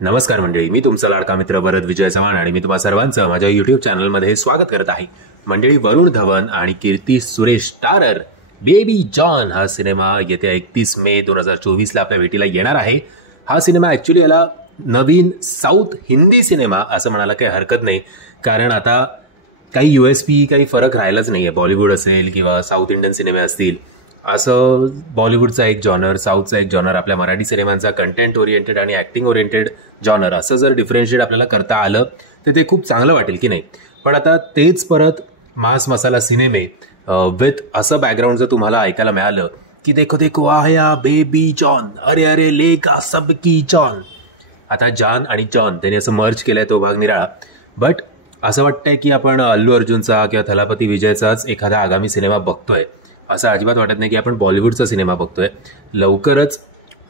नमस्कार मंडळी, मी तुमचा लाडका मित्र वरद विजय चव्हाण आणि मी तुम्हा सर्वांचं माझ्या युट्यूब चॅनलमध्ये स्वागत करत आहे. मंडळी, वरुण धवन आणि Keerthy Suresh starrer baby John हा सिनेमा येत्या 31 मे 2024 आपल्या भेटीला येणार आहे. हा सिनेमा ॲक्च्युली याला नवीन साऊथ हिंदी सिनेमा असं म्हणायला काही हरकत नाही, कारण आता काही USP काही फरक राहिलाच नाही आहे. बॉलिवूड असेल किंवा साऊथ इंडियन सिनेमे असतील, असं बॉलिवूडचा एक जॉनर, साऊथचा एक जॉनर, आपल्या मराठी सिनेमांचा कंटेंट ओरिएंटेड आणि ॲक्टिंग ओरिएंटेड जॉनर असं जर डिफरन्शिएट आपल्याला करता आलं तर ते खूप चांगलं वाटेल की नाही. पण आता तेच परत मास मसाला सिनेमे विथ असं बॅकग्राऊंड जर तुम्हाला ऐकायला मिळालं की देखो देखो आया बेबी जॉन, अरे अरे लेगा सबकी जॉन. आता जॉन आणि जॉन त्यांनी असं मर्ज केलंय, तो भाग निराळा. बट असं वाटतंय की आपण अल्लू अर्जुनचा किंवा थलापती विजयचाच एखादा आगामी सिनेमा बघतोय, असं अजिबात वाटत नाही की आपण बॉलिवूडचा सिनेमा बघतोय. लवकरच,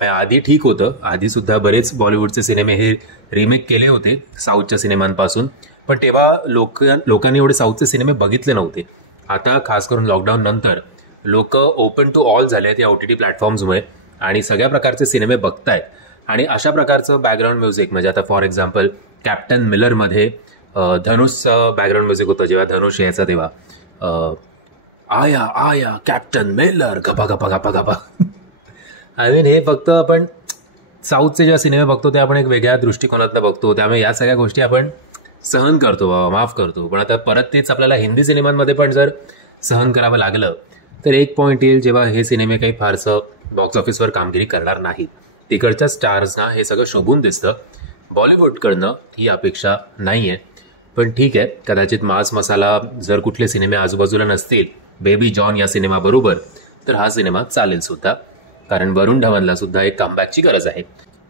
आधी ठीक होतं, आधीसुद्धा बरेच बॉलिवूडचे सिनेमे हे रिमेक केले होते साऊथच्या सिनेमांपासून, पण तेव्हा लोकांनी एवढे साऊथचे सिनेमे बघितले नव्हते. आता खास करून लॉकडाऊन नंतर लोक ओपन टू ऑल झाले आहेत या OTT प्लॅटफॉर्म्समुळे आणि सगळ्या प्रकारचे सिनेमे बघतायत. आणि अशा प्रकारचं बॅकग्राऊंड म्युझिक, म्हणजे आता फॉर एक्झाम्पल कॅप्टन मिलरमध्ये धनुषचं बॅकग्राऊंड म्युझिक होतं. जेव्हा धनुष यायचा तेव्हा आया आया कॅप्टन मिलर गपा गपा गपा गपा. आय मीन हे फक्त आपण साऊथचे जेव्हा सिनेमे बघतो ते आपण एक वेगळ्या दृष्टिकोनातनं बघतो, त्यामुळे या सगळ्या गोष्टी आपण सहन करतो, माफ करतो. पण आता परत तेच आपल्याला हिंदी सिनेमांमध्ये पण जर सहन करावं लागलं तर एक पॉईंट येईल जेव्हा हे सिनेमे काही फारसं बॉक्स ऑफिसवर कामगिरी करणार नाहीत. तिकडच्या स्टार्सना हे सगळं शोभून दिसतं. बॉलिवूडकडनं ही अपेक्षा नाही आहे. पण ठीक आहे, कदाचित मास मसाला जर कुठले सिनेमे आजूबाजूला नसतील बेबी जॉन या सिनेमाबरोबर, तर हा सिनेमा चालेल सुद्धा, कारण वरुण धवनला सुद्धा एक कमबॅकची गरज आहे.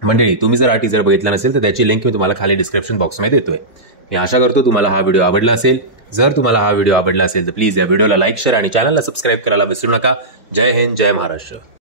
मंडळी, तुम्ही जर हा टीजर बघितला नसेल तर त्याची लिंक मी तुम्हाला खाली डिस्क्रिप्शन बॉक्समध्ये देतोय. मी आशा करतो तुम्हाला हा व्हिडिओ आवडला असेल. जर तुम्हाला हा व्हिडिओ आवडला असेल तर प्लीज या व्हिडिओला लाईक, शेअर आणि चॅनलला सबस्क्राईब करायला विसरू नका. जय हिंद, जय महाराष्ट्र.